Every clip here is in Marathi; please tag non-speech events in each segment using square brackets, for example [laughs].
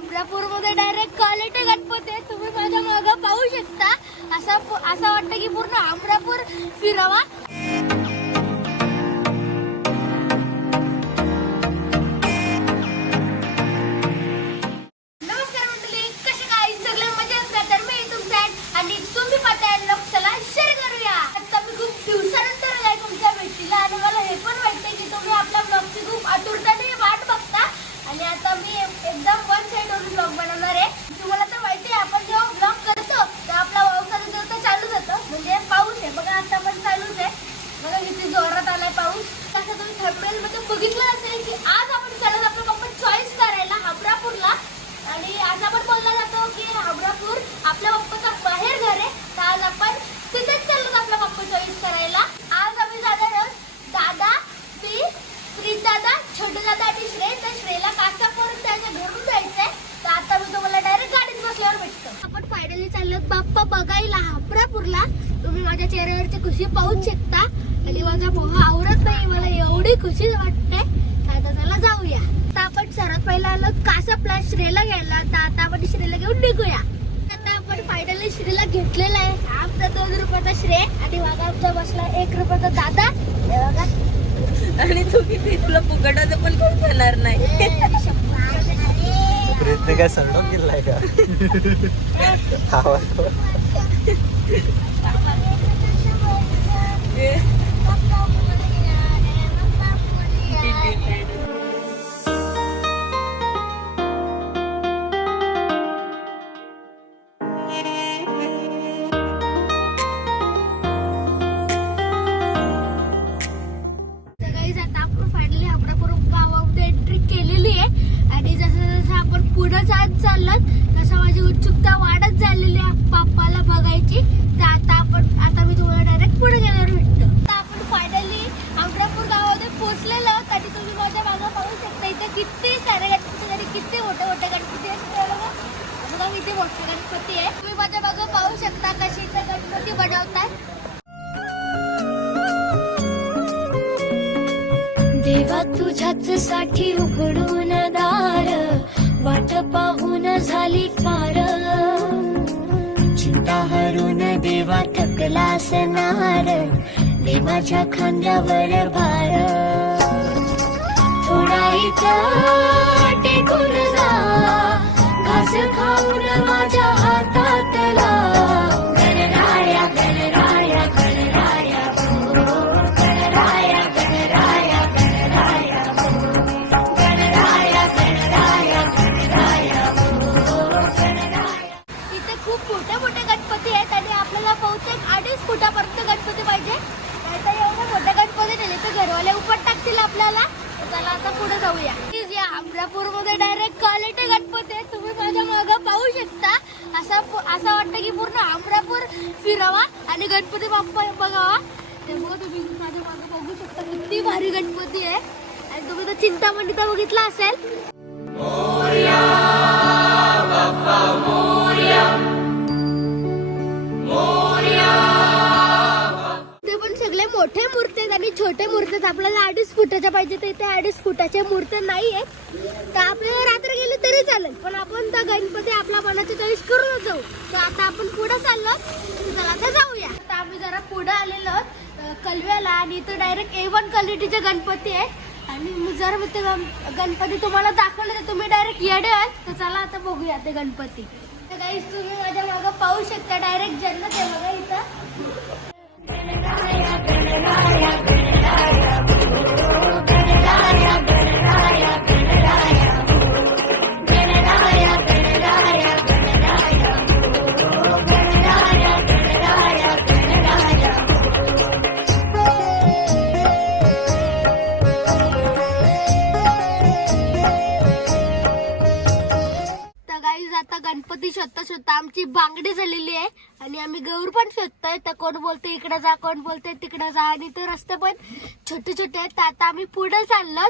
अमरापूरमध्ये डायरेक्ट कॉलेट गणपती आहे. तुम्ही माझ्या मागं पाहू शकता. असं असं वाटतं की पूर्ण आमरापूर फिरावा. चाललो बाप्पा बघायला हाबरापूरला तुम्ही माझ्या चेहऱ्यावरची खुशी पाहूच शकता. आणि माझा पोहा आवडत नाही मला एवढी खुशी वाटते. आता चला जाऊया. आता आपण सर्वात पहिला आलो कासा प्लॅन श्रेला घ्यायला. तर आता आपण श्रेला घेऊन निघूया. आता आपण फायनली श्रेला घेतलेला आहे. आमचा दोन रुपयाचा श्रेय आणि बघा आमचा बसला एक रुपयाचा दादा. आणि तू किती तुला फुकटाचं पण कोण करणार नाही? प्रीतने काय संडोक गेलाय का? [laughs] देवा तुझ्याच साठी उघडून दार. वाट पाहून झाली फार चिंता हरून देवा थकला असणार. देवाच्या खांद्यावर भार. थोडा इथं टेकून जा. घास खाऊन माझ्या चला आता पुढे जाऊया. Please या अमरापूरमध्ये डायरेक्ट क्वालिटी गणपती आहेत तुम्ही माझ्या मागं पाहू शकता. असं असं वाटतं की पूर्ण अमरापूर फिरावा आणि गणपती बाप्पा बघावा. ते तुम्ही माझ्या मागं बघू शकता किती भारी गणपती आहे. आणि तुम्ही तर चिंतामणीचा बघितला असेल. मोठे मूर्ती आहेत. आणि छोटे मूर्ती आहेत. आपल्याला अडीच फुटाच्या पाहिजे तर इथे अडीच फुटाच्या मूर्त्या नाही आहेत तर आपल्याला रात्र गेले तरी चालेल. पण आपण तर गणपती आपला मनाची चॉईस करून जाऊ. तर आता आपण पुढे चाललो. तर चला आता जाऊया. तर आम्ही जरा पुढे आलेलो आहोत. कलव्याला. आणि इथं डायरेक्ट ए वन क्वालिटीचे गणपती आहे आणि जर मी ते गण- गणपती तुम्हाला दाखवले तर तुम्ही डायरेक्ट येडे आहात. तर चला आता बघूया ते गणपती. तर काही तुम्ही माझ्या मागं पाहू शकता. डायरेक्ट जन्म आहे बघा इथं. तर गाईज आता गणपती शोधता शोधता आमची बांगडी झालेली आहे. आणि आम्ही गौर पण शोधतोय. तर कोण बोलते इकडे जा कोण बोलते तिकडे जा. आणि ते रस्ते पण छोटे छोटे आहेत. तर आता आम्ही पुढे चाललो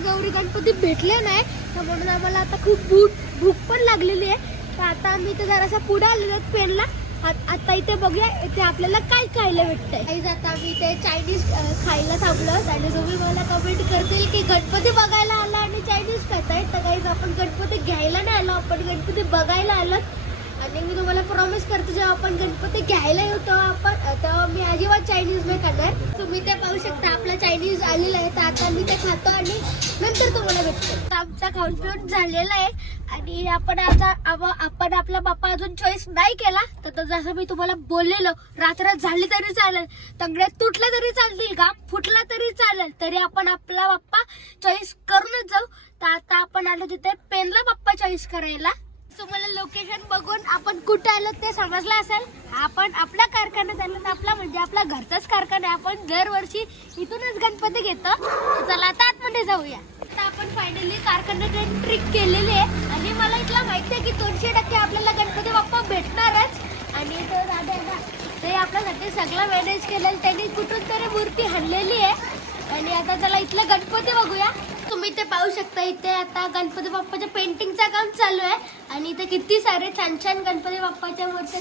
गौरी गणपती भेटले नाही. तर म्हणून आम्हाला आता खूप भूक भूक पण लागलेली आहे. तर आता आम्ही इथे जरासा पुढे आलेलो आहेत पेनला. आता इथे बघूया इथे आपल्याला काय खायला भेटतंय. काहीच आता आम्ही इथे चायनीज खायला थांबलो. आणि तुम्ही मला कमेंट करतील की गणपती बघायला आला आणि चायनीज खाताय तर काहीच आपण गणपती घ्यायला नाही आलो. आपण गणपती बघायला आलो आणि मी तुम्हाला प्रॉमिस करते जेव्हा आपण गणपती घ्यायला येऊ तेव्हा आपण तेव्हा मी अजिबात चायनीज नाही खाणार. तुम्ही ते पाहू शकता आपला चायनीज आलेला आहे तर आता मी ते खातो आणि नंतर तुम्हाला भेटतो. आमचा खाऊन पिऊन झालेला आहे. आणि आपण आता आपण आपला बाप्पा अजून चॉईस नाही केला तर तो जसं मी तुम्हाला बोललेलो रात्र झाली तरी चालेल तंगड्या तुटल्या तरी चालतील का फुटला तरी चालेल तरी आपण आपला बाप्पा चॉईस करूनच जाऊ. तर आता आपण आलो तिथे पेनला बाप्पा चॉईस करायला. तुम्हाला लोकेशन बघून आपण कुठे आलो ते समजलं असेल. आपण आपला कारखाना आलो तर आपला म्हणजे आपला घरचाच कारखाना आहे. आपण दरवर्षी इथूनच गणपती घेतो. चला आता आतमध्ये जाऊया. आता आपण फायनली कारखान्यात ट्रिक केलेली आहे. आणि मला इथला माहिती आहे की दोनशे टक्के आपल्याला गणपती बाप्पा भेटणारच. आणि तो दादा ना, ते आपल्यासाठी सगळं मॅनेज केलेलं त्यांनी कुठून तरी मूर्ती आणलेली आहे. आणि आता त्याला इथलं गणपती बघूया. तुम्ही इथे पाहू शकता इथे आता गणपती बाप्पाच्या पेंटिंगचं काम चालू आहे. आणि इथे किती सारे छान छान गणपती बाप्पाच्या मूर्त्या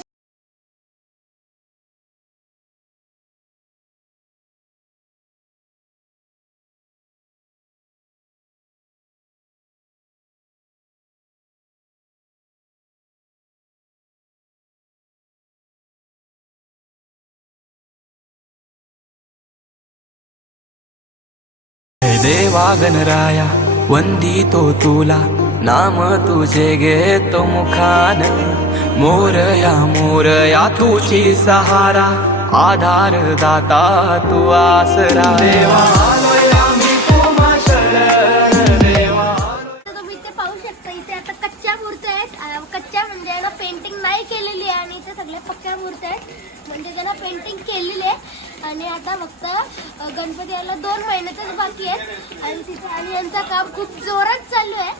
देवा गणराया वंदितो तुला नाम तुझे घेतो मुखान मोरया मोरया तुझी सहारा आधार दाता तू आसरा देवा तुम्ही इथे पाहू शकता इथे आता कच्च्या मूर्त्या आहेत. अं, कच्च्या म्हणजे याला पेंटिंग नाही केलेली आहे आणि इथे सगळ्या पक्क्या मूर्त्या आहेत. म्हणजे त्याला पेंटिंग केलेली आहे. आणि आता फक्त गणपती यायला दोन महिन्यातच बाकी आहेत. आणि तिथे आणि यांचं काम खूप जोरात चालू आहे.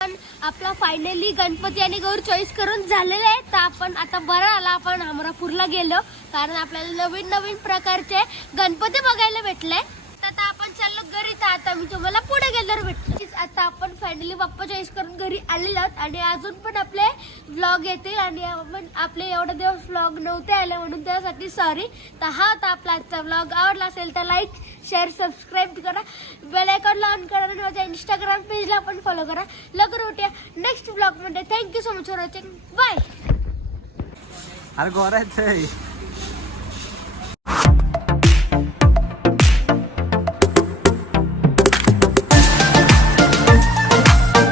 पण आपला फायनली गणपती आणि गौर चॉईस करून झालेला आहे. तर आपण आता बरं आला आपण अमरापूरला गेलो. कारण आपल्याला नवीन नवीन प्रकारचे गणपती बघायला भेटले. आपण चाललो घरी तर आता मी तुम्हाला पुढे गेल्यावर भेटतो. आता आपण फायनली बाप्पा चॉईस करून घरी आलेलो आहोत आणि अजून पण आपले व्लॉग येतील आणि आपण आपले एवढे दिवस व्लॉग नव्हते आले म्हणून त्यासाठी सॉरी तर हा होता आपला आजचा व्लॉग आवडला असेल तर लाईक शेअर सबस्क्राईब करा. बेल आयकॉनला ऑन करा आणि माझ्या इंस्टाग्राम पेजला पण फॉलो करा. लवकर उठ्या. नेक्स्ट ब्लॉगमध्ये thank you so much for watching bye अरे गोरायचं